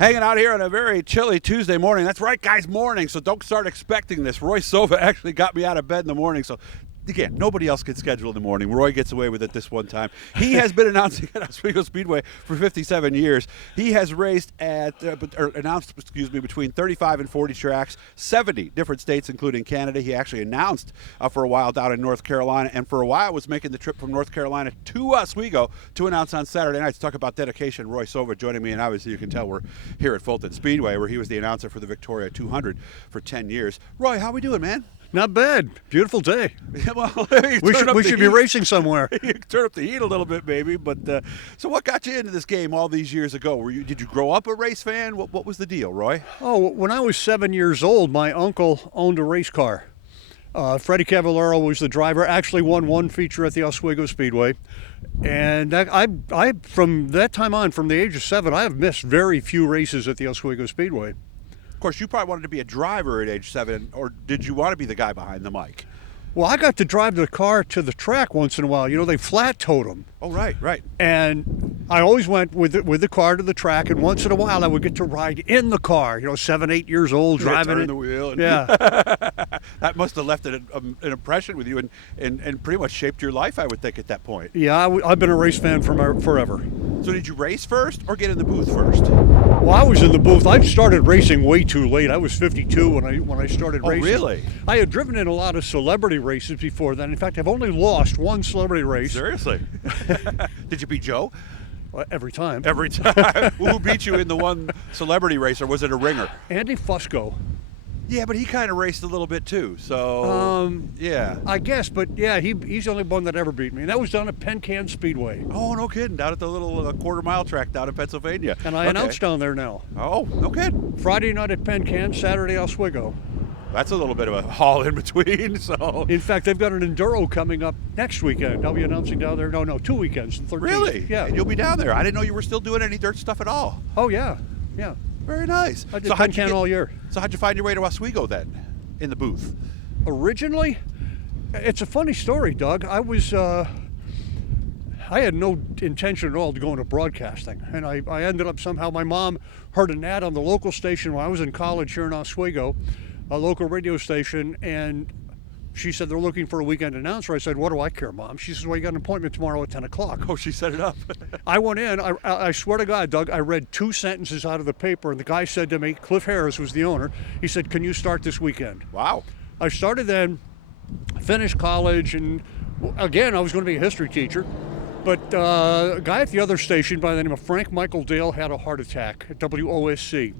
Hanging out here on a very chilly Tuesday morning. That's right, guys, morning, so don't start expecting this. Roy Sova actually got me out of bed in the morning, so again, nobody else gets scheduled in the morning. Roy gets away with it this one time. He has been announcing at Oswego Speedway for 57 years. He has raced announced between 35 and 40 tracks, 70 different states, including Canada. He actually announced for a while down in North Carolina, and for a while was making the trip from North Carolina to Oswego to announce on Saturday nights. Talk about dedication. Roy Sova joining me, and obviously you can tell we're here at Fulton Speedway, where he was the announcer for the Victoria 200 for 10 years. Roy, how we doing, man? Not bad. Beautiful day. Well, we should be racing somewhere. You turn up the heat a little bit, maybe. But so, what got you into this game all these years ago? Did you grow up a race fan? What was the deal, Roy? Oh, when I was 7 years old, my uncle owned a race car. Freddie Cavallaro was the driver. Actually, won one feature at the Oswego Speedway, and I from that time on, from the age of 7, I have missed very few races at the Oswego Speedway. Of course, you probably wanted to be a driver at age 7, or did you want to be the guy behind the mic? Well, I got to drive the car to the track once in a while. You know, they flat towed them. Oh, right. And I always went with the car to the track, and once in a while I would get to ride in the car. You know, 7, 8 years old, driving turn it. the wheel. Yeah. That must have left an impression with you and pretty much shaped your life, I would think, at that point. Yeah, I've been a race fan forever. So did you race first or get in the booth first? Well, I was in the booth. I started racing way too late. I was 52 when I started racing. Oh, really? I had driven in a lot of celebrity races before then. In fact, I've only lost one celebrity race. Seriously? Did you beat Joe? Every time. Every time? Who beat you in the one celebrity race, or was it a ringer? Andy Fusco. Yeah, but he kind of raced a little bit too, so yeah. I guess, but yeah, he's the only one that ever beat me. And that was down at Penn Can Speedway. Oh, no kidding, down at the little quarter-mile track down in Pennsylvania. And I announced down there now. Oh, no kidding. Friday night at Penn Can, Saturday Oswego. That's a little bit of a haul in between, so. In fact, they've got an enduro coming up next weekend. I'll be announcing down there. No, 2 weekends. 13th. Really? Yeah. And you'll be down there. I didn't know you were still doing any dirt stuff at all. Oh, yeah. Very nice. I did Penn Can all year. So how'd you find your way to Oswego then, in the booth? Originally, it's a funny story, Doug. I had no intention at all to go into broadcasting, and I ended up somehow. My mom heard an ad on the local station when I was in college here in Oswego, a local radio station, and she said they're looking for a weekend announcer. I said, what do I care, Mom? She says, well, you got an appointment tomorrow at 10 o'clock. Oh, she set it up. I went in. I swear to God, Doug, I read 2 sentences out of the paper, and the guy said to me, Cliff Harris was the owner, he said, can you start this weekend? Wow. I started then, finished college, and again, I was going to be a history teacher. But a guy at the other station by the name of Frank Michael Dale had a heart attack at WOSC,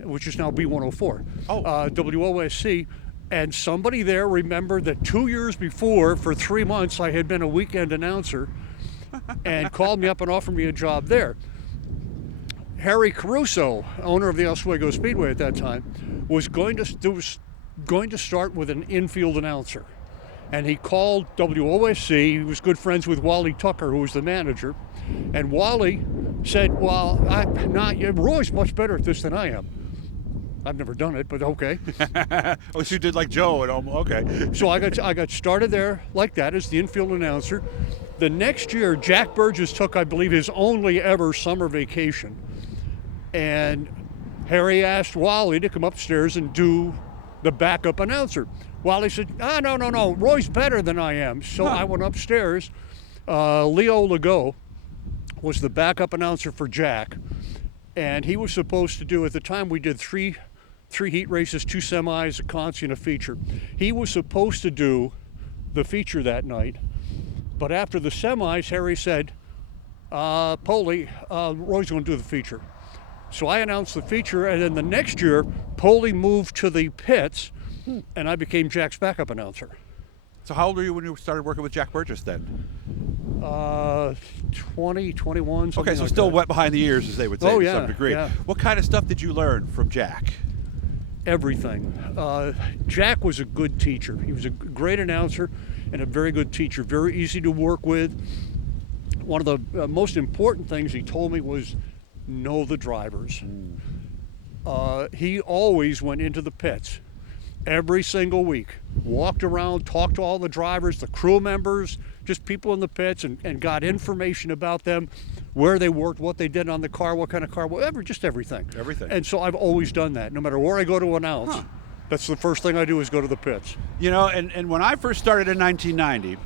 which is now B104. WOSC. And somebody there remembered that 2 years before, for 3 months, I had been a weekend announcer and called me up and offered me a job there. Harry Caruso, owner of the Oswego Speedway at that time, was going to start with an infield announcer. And he called WOSC. He was good friends with Wally Tucker, who was the manager. And Wally said, well, Roy's much better at this than I am. I've never done it, but okay. Oh, so you did like Joe, and okay. So I got started there like that as the infield announcer. The next year, Jack Burgess took, I believe, his only ever summer vacation. And Harry asked Wally to come upstairs and do the backup announcer. Wally said, no, Roy's better than I am. So I went upstairs. Leo Legault was the backup announcer for Jack. And he was supposed to do, at the time we did three heat races, 2 semis, a consi, and a feature. He was supposed to do the feature that night, but after the semis, Harry said, Poley, Roy's going to do the feature. So I announced the feature, and then the next year, Poley moved to the pits, and I became Jack's backup announcer. So how old were you when you started working with Jack Burgess then? 20, 21, something Okay, so like still that. wet behind the ears, as they would say, to some degree. Yeah. What kind of stuff did you learn from Jack? Everything. Jack was a good teacher. He was a great announcer and a very good teacher, very easy to work with. One of the most important things he told me was know the drivers. He always went into the pits every single week. Walked around, talked to all the drivers, the crew members, just people in the pits, and got information about them, where they worked, what they did on the car, what kind of car, whatever, just everything. Everything. And so I've always done that. No matter where I go to announce, that's the first thing I do is go to the pits. You know, and when I first started in 1990,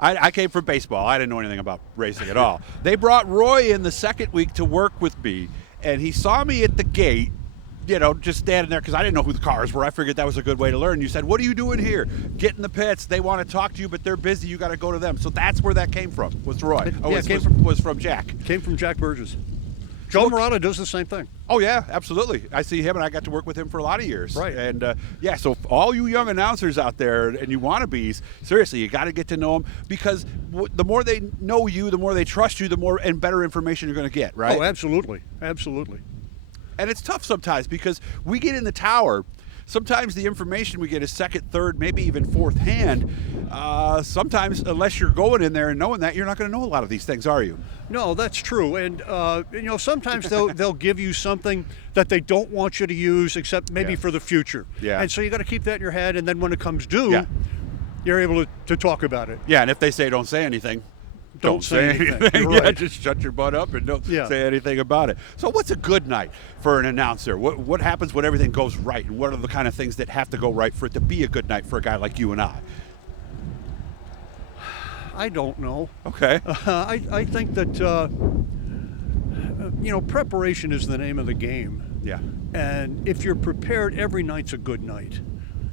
I came from baseball. I didn't know anything about racing at all. They brought Roy in the second week to work with me, and he saw me at the gate, you know, just standing there because I didn't know who the cars were. I figured that was a good way to learn. You said, "What are you doing here?" Get in the pits. They want to talk to you, but they're busy. You got to go to them. So that's where that came from. Was Roy? Was from Jack. Came from Jack Burgess. Joe Morata does the same thing. Oh yeah, absolutely. I see him, and I got to work with him for a lot of years. Right. And yeah, so all you young announcers out there and you wannabes, seriously, you got to get to know them because the more they know you, the more they trust you, the more and better information you're going to get. Right. Oh, absolutely, absolutely. And it's tough sometimes because we get in the tower. Sometimes the information we get is second, third, maybe even fourth hand. Sometimes, unless you're going in there and knowing that, you're not going to know a lot of these things, are you? No, that's true. And you know, sometimes they'll give you something that they don't want you to use, except maybe for the future. Yeah. And so you got to keep that in your head. And then when it comes due, you're able to talk about it. Yeah. And if they say don't say anything. Don't say anything. Right. Yeah, just shut your butt up and don't say anything about it. So what's a good night for an announcer? What happens when everything goes right? And what are the kind of things that have to go right for it to be a good night for a guy like you and I? I don't know. Okay. I think that, you know, preparation is the name of the game. Yeah. And if you're prepared, every night's a good night.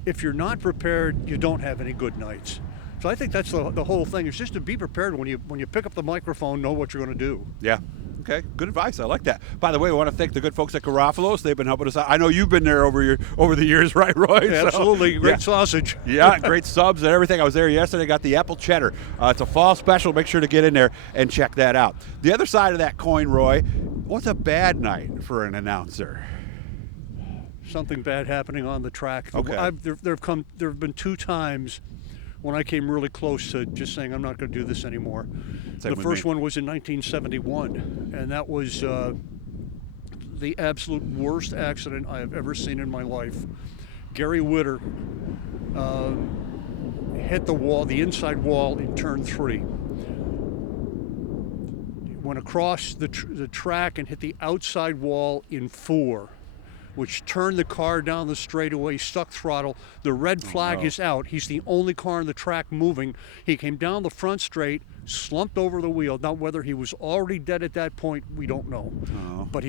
If you're not prepared, you don't have any good nights. So I think that's the whole thing. It's just to be prepared when you pick up the microphone, know what you're going to do. Yeah. Okay. Good advice. I like that. By the way, I want to thank the good folks at Garofalo's. They've been helping us out. I know you've been there over the years, right, Roy? Yeah, absolutely. Great sausage. Yeah, great subs and everything. I was there yesterday. Got the apple cheddar. It's a fall special. Make sure to get in there and check that out. The other side of that coin, Roy, what's a bad night for an announcer? Something bad happening on the track. Okay. There have been 2 times when I came really close to just saying I'm not going to do this anymore. The first one was in 1971, and that was the absolute worst accident I have ever seen in my life. Gary Witter hit the wall, the inside wall in turn 3. Went across the track and hit the outside wall in 4. Which turned the car down the straightaway, stuck throttle. The red flag is out. He's the only car on the track moving. He came down the front straight, slumped over the wheel. Now, whether he was already dead at that point, we don't know. But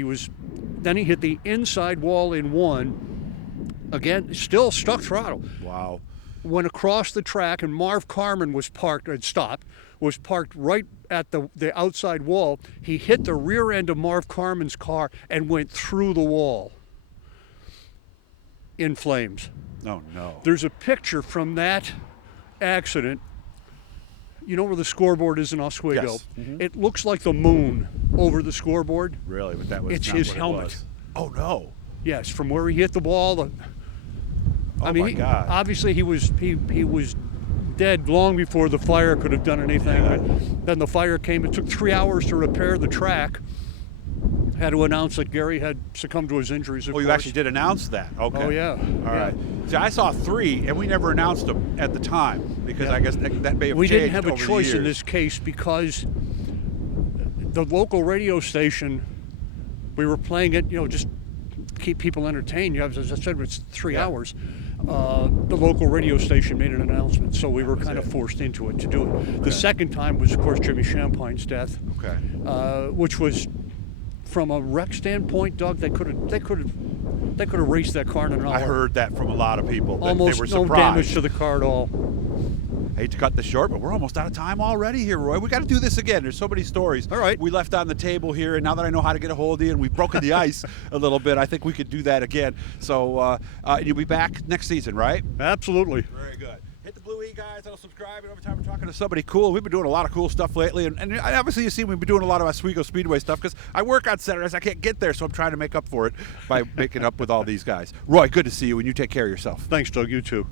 then he hit the inside wall in 1. Again, still stuck throttle. Wow. Went across the track, and Marv Carman was parked right at the outside wall. He hit the rear end of Marv Carman's car and went through the wall. In flames. Oh, no. There's a picture from that accident. You know where the scoreboard is in Oswego? Yes. Mm-hmm. It looks like the moon over the scoreboard. Really? But that was It's not his what helmet. It was. Oh, no. Yes, from where he hit the wall. My God. Obviously he was dead long before the fire could have done anything. Yeah. But then the fire came. It took 3 hours to repair the track. Had to announce that Gary had succumbed to his injuries. You actually did announce that. Okay. Oh, yeah. All right. See, I saw 3, and we never announced them at the time because I guess that may have changed. We didn't have a over the choice in years. this case because the local radio station, we were playing it, you know, just keep people entertained. As I said, it's 3 hours. The local radio station made an announcement, so we were kind of forced into it to do it. Okay. The second time was, of course, Jimmy Champine's death, which was, from a wreck standpoint, Doug, they could have raced that car in an hour. I heard that from a lot of people. Almost they were no surprised. damage to the car at all. I hate to cut this short, but we're almost out of time already here, Roy. We got to do this again. There's so many stories. All right. We left on the table here, and now that I know how to get a hold of you and we've broken the ice a little bit, I think we could do that again. So you'll be back next season, right? Absolutely. Very good. Hit the blue E, guys. That'll subscribe. And every time we're talking to somebody cool, we've been doing a lot of cool stuff lately. And obviously, you see, we've been doing a lot of Oswego Speedway stuff because I work on Saturdays. I can't get there, so I'm trying to make up for it by making up with all these guys. Roy, good to see you, and you take care of yourself. Thanks, Doug. You too.